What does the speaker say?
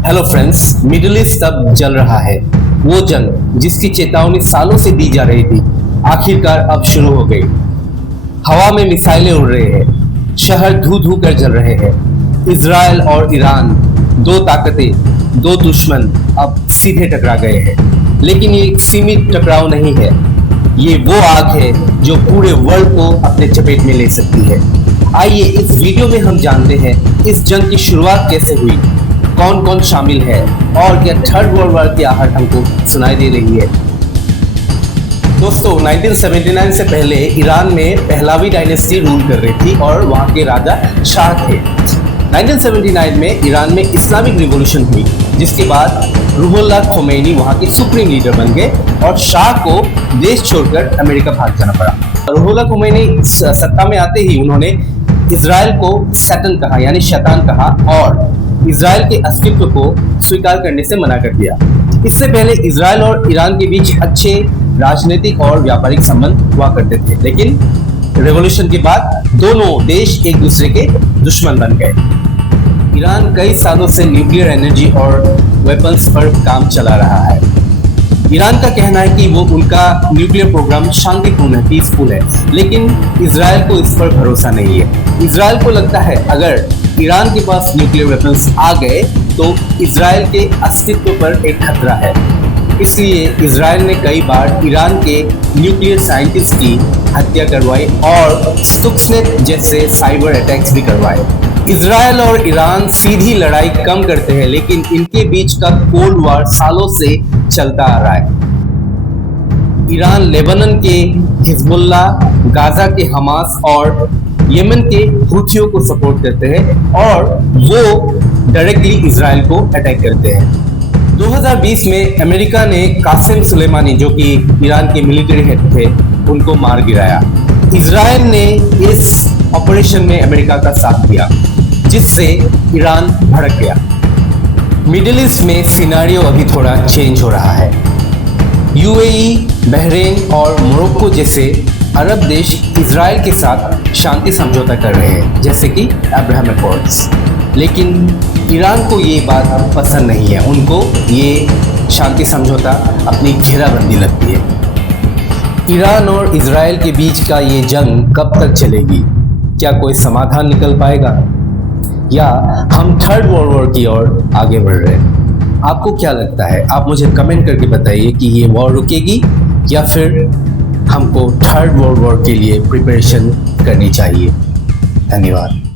Hello friends, middle east अब जल रहा है। वो जंग जिसकी चेतावनी सालों से दी जा रही थी, आखिरकार अब शुरू हो गई। हवा में मिसाइलें उड़ रहे हैं, शहर धू धू कर जल रहे हैं। इजराइल और ईरान, दो ताकतें, दो दुश्मन अब सीधे टकरा गए हैं। लेकिन ये एक सीमित टकराव नहीं है, ये वो आग है जो पूरे वर्ल्ड को अपने चपेट में ले सकती है। आइए इस वीडियो में हम जानते हैं इस जंग की शुरुआत कैसे हुई, कौन कौन शामिल है और क्या थर्ड वर्ल्ड वॉर की आहट हमको सुनाई दे रही है। दोस्तों, 1979 से पहले ईरान में पहलावी डायनेस्टी रूल कर रही थी और वहाँ के राजा शाह थे। 1979 में ईरान में इस्लामिक रिवॉल्यूशन हुई, जिसके बाद रुहुल्लाह खोमेनी वहाँ के सुप्रीम लीडर बन गए और शाह को देश छोड़कर अमेरिका भाग जाना पड़ा। रुहुल्लाह खोमेनी सत्ता में आते ही उन्होंने इजराइल को सैटन कहा, यानी शैतान कहा, और इजराइल के अस्तित्व को स्वीकार करने से मना कर दिया। इससे पहले इजराइल और ईरान के बीच अच्छे राजनीतिक और व्यापारिक संबंध हुआ करते थे, लेकिन रेवोल्यूशन के बाद दोनों देश एक दूसरे के दुश्मन बन गए। ईरान कई सालों से न्यूक्लियर एनर्जी और वेपन्स पर काम चला रहा है। ईरान का कहना है कि वो उनका न्यूक्लियर प्रोग्राम शांतिपूर्ण है, पीसफुल है, लेकिन इजराइल को इस पर भरोसा नहीं है। इजराइल को लगता है अगर ईरान के पास न्यूक्लियर वेपन्स आ गए तो इजराइल के अस्तित्व पर एक खतरा है। इसलिए इजराइल ने कई बार ईरान के न्यूक्लियर साइंटिस्ट की हत्या करवाई और स्टुक्सनेट जैसे साइबर अटैक्स भी करवाए। इजराइल और ईरान सीधी लड़ाई कम करते हैं, लेकिन इनके बीच का कोल्ड वॉर सालों से चलता आ रहा है। ईरान लेबनान के हिजबुल्ला, गाजा के हमास और यमन के हुथियों को सपोर्ट करते हैं और वो डायरेक्टली इजराइल को अटैक करते हैं। 2020 में अमेरिका ने कासिम सुलेमानी, जो कि ईरान के मिलिट्री हेड थे, उनको मार गिराया। इजराइल ने इस ऑपरेशन में अमेरिका का साथ दिया, जिससे ईरान भड़क गया। मिडिल ईस्ट में सिनारियो अभी थोड़ा चेंज हो रहा है। यूएई, बहरीन और मोरक्को जैसे अरब देश इजराइल के साथ शांति समझौता कर रहे हैं, जैसे कि अब्राहम अकॉर्ड्स। लेकिन ईरान को ये बात पसंद नहीं है, उनको ये शांति समझौता अपनी घेराबंदी लगती है। ईरान और इजराइल के बीच का ये जंग कब तक चलेगी? क्या कोई समाधान निकल पाएगा या हम थर्ड वर्ल्ड वॉर की ओर आगे बढ़ रहे हैं? आपको क्या लगता है? आप मुझे कमेंट करके बताइए कि ये वॉर रुकेगी या फिर हमको थर्ड वर्ल्ड वॉर के लिए प्रिपरेशन करनी चाहिए। धन्यवाद।